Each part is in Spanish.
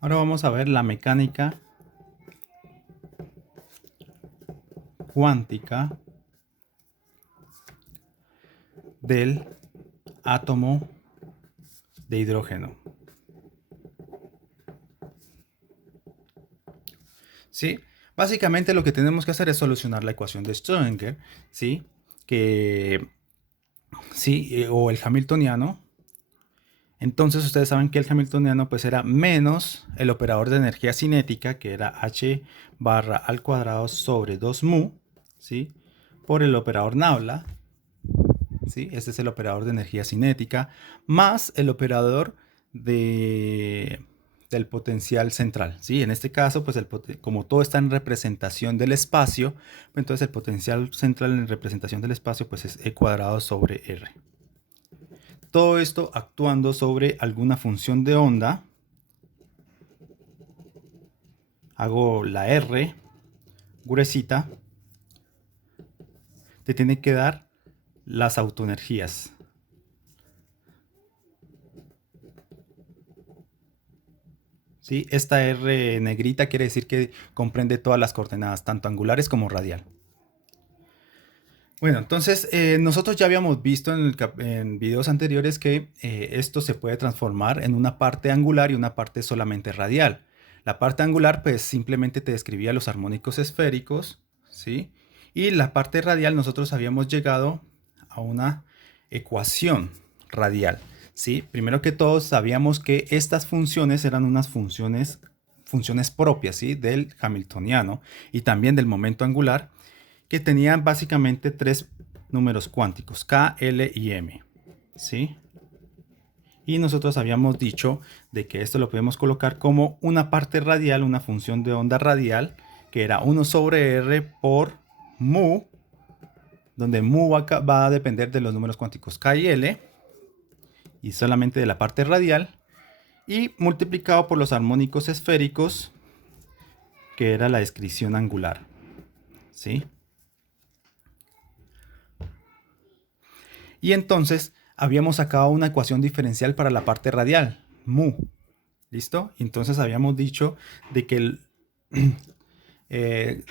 Ahora vamos a ver la mecánica cuántica del átomo de hidrógeno. ¿Sí? Básicamente lo que tenemos que hacer es solucionar la ecuación de Schrödinger, ¿sí? Que, sí, o el hamiltoniano. Entonces ustedes saben que el hamiltoniano pues era menos el operador de energía cinética, que era h barra al cuadrado sobre 2 mu, ¿sí? Por el operador nabla, ¿sí? Este es el operador de energía cinética, más el operador de, del potencial central, ¿sí? En este caso, pues como todo está en representación del espacio, pues entonces el potencial central en representación del espacio pues es e cuadrado sobre r. Todo esto actuando sobre alguna función de onda. Hago la R gruesita. Te tiene que dar las autoenergías. ¿Sí? Esta R negrita quiere decir que comprende todas las coordenadas, tanto angulares como radial. Bueno, entonces nosotros ya habíamos visto en videos anteriores que esto se puede transformar en una parte angular y una parte solamente radial. La parte angular pues simplemente te describía los armónicos esféricos, ¿sí? Y la parte radial nosotros habíamos llegado a una ecuación radial, ¿sí? Primero que todo sabíamos que estas funciones eran unas funciones propias, ¿sí? Del hamiltoniano y también del momento angular, que tenían básicamente tres números cuánticos, K, L y M, ¿sí? Y nosotros habíamos dicho de que esto lo podemos colocar como una parte radial, una función de onda radial, que era 1 sobre R por mu, donde mu va a depender de los números cuánticos K y L, y solamente de la parte radial, y multiplicado por los armónicos esféricos, que era la descripción angular, ¿sí? Y entonces habíamos sacado una ecuación diferencial para la parte radial, mu. ¿Listo? Entonces habíamos dicho de que, eh,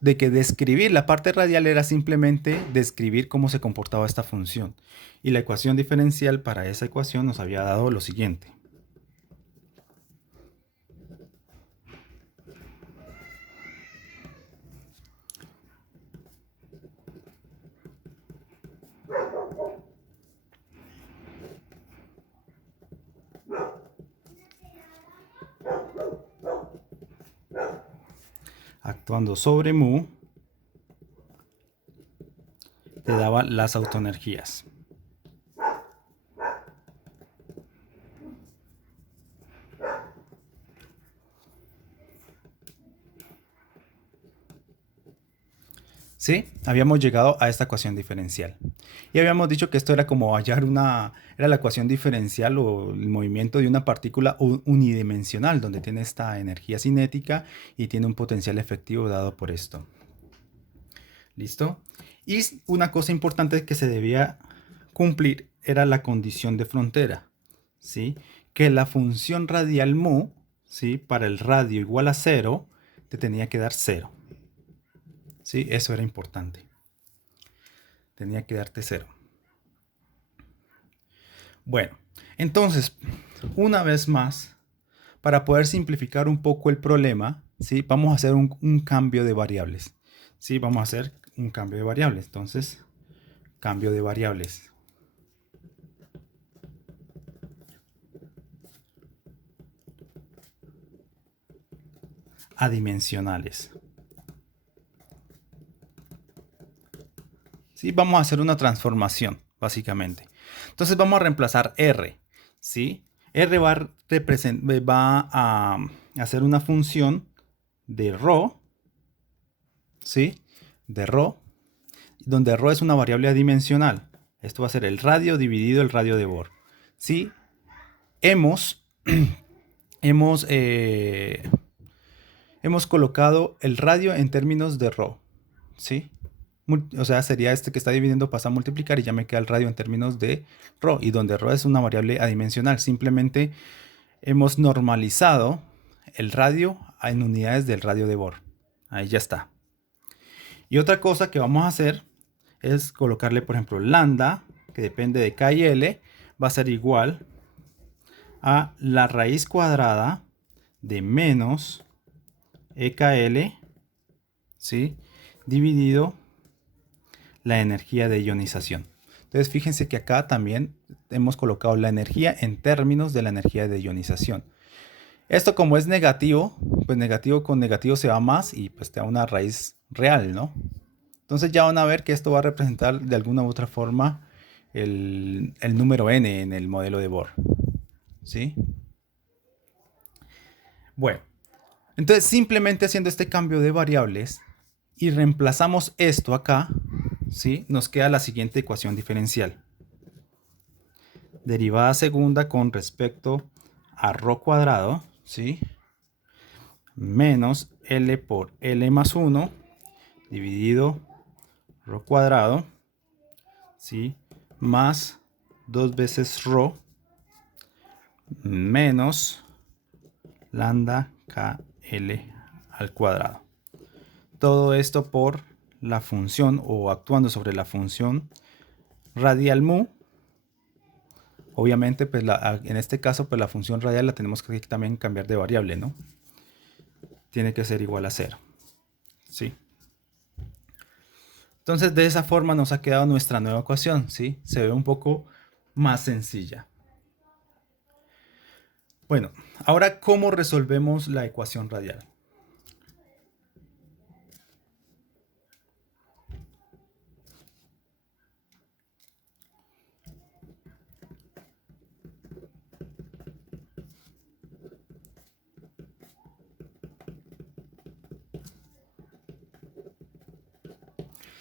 de que describir la parte radial era simplemente describir cómo se comportaba esta función. Y la ecuación diferencial para esa ecuación nos había dado lo siguiente. Actuando sobre mu, te daba las autoenergías. ¿Sí? Habíamos llegado a esta ecuación diferencial. Y habíamos dicho que esto era como hallar era la ecuación diferencial o el movimiento de una partícula unidimensional, donde tiene esta energía cinética y tiene un potencial efectivo dado por esto. ¿Listo? Y una cosa importante que se debía cumplir era la condición de frontera, ¿sí? Que la función radial mu, ¿sí? Para el radio igual a 0, te tenía que dar 0. ¿Sí? Eso era importante. Tenía que darte 0. Bueno, entonces, una vez más, para poder simplificar un poco el problema, ¿sí? Vamos a hacer un cambio de variables. ¿Sí? Vamos a hacer un cambio de variables. Entonces, cambio de variables. Adimensionales. ¿Sí? Vamos a hacer una transformación, básicamente. Entonces vamos a reemplazar R, ¿sí? R va a hacer una función de ρ, ¿sí? De ρ, donde ρ es una variable adimensional. Esto va a ser el radio dividido el radio de Bohr. ¿Sí? Hemos, hemos, hemos colocado el radio en términos de ρ, ¿sí? O sea, sería este que está dividiendo, pasa a multiplicar y ya me queda el radio en términos de ρ, y donde ρ es una variable adimensional. Simplemente hemos normalizado el radio en unidades del radio de Bohr. Ahí ya está. Y otra cosa que vamos a hacer es colocarle, por ejemplo, lambda, que depende de K y L, va a ser igual a la raíz cuadrada de menos EKL, ¿sí? Dividido la energía de ionización. Entonces fíjense que acá también hemos colocado la energía en términos de la energía de ionización. Esto como es negativo, pues negativo con negativo se va más y pues te da una raíz real, ¿no? Entonces ya van a ver que esto va a representar de alguna u otra forma el número n en el modelo de Bohr, ¿sí? Bueno, entonces simplemente haciendo este cambio de variables y reemplazamos esto acá, ¿sí? Nos queda la siguiente ecuación diferencial. Derivada segunda con respecto a ρ cuadrado, ¿sí? Menos L por L más 1 dividido ρ cuadrado, ¿sí? Más 2 veces ρ menos lambda KL al cuadrado. Todo esto por la función o actuando sobre la función radial mu. Obviamente, pues en este caso, pues la función radial la tenemos que también cambiar de variable, ¿no? Tiene que ser igual a 0. ¿Sí? Entonces, de esa forma nos ha quedado nuestra nueva ecuación, ¿sí? Se ve un poco más sencilla. Bueno, ahora, ¿cómo resolvemos la ecuación radial?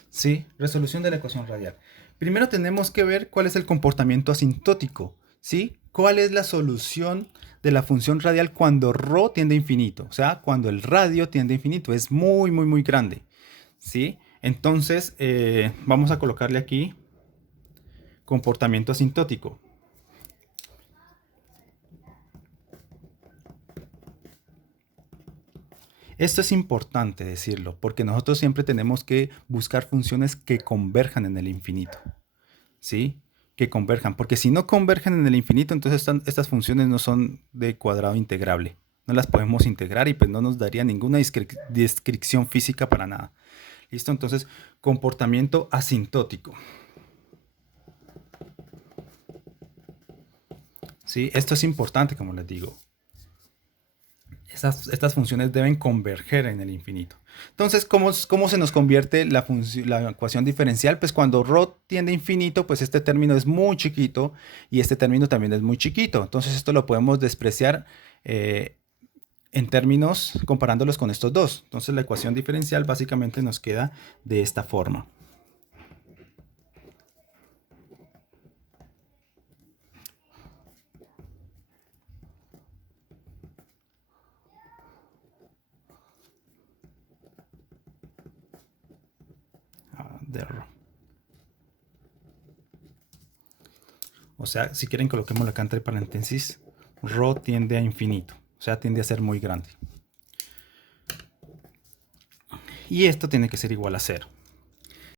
Sí, resolución de la ecuación radial. Primero tenemos que ver cuál es el comportamiento asintótico, ¿sí? ¿Cuál es la solución de la función radial cuando ρ tiende a infinito? O sea, cuando el radio tiende a infinito, es muy, muy, muy grande, ¿sí? Entonces, vamos a colocarle aquí comportamiento asintótico. Esto es importante decirlo, porque nosotros siempre tenemos que buscar funciones que converjan en el infinito, ¿sí? Que converjan, porque si no convergen en el infinito, entonces estas funciones no son de cuadrado integrable. No las podemos integrar y pues no nos daría ninguna descripción física para nada. ¿Listo? Entonces, comportamiento asintótico. ¿Sí? Esto es importante, como les digo. Estas funciones deben converger en el infinito. Entonces, ¿cómo se nos convierte la ecuación diferencial? Pues cuando ρ tiende a infinito, pues este término es muy chiquito y este término también es muy chiquito. Entonces esto lo podemos despreciar en términos comparándolos con estos dos. Entonces la ecuación diferencial básicamente nos queda de esta forma. De ρ. O sea, si quieren coloquemos acá entre paréntesis, ρ tiende a infinito, o sea, tiende a ser muy grande. Y esto tiene que ser igual a 0.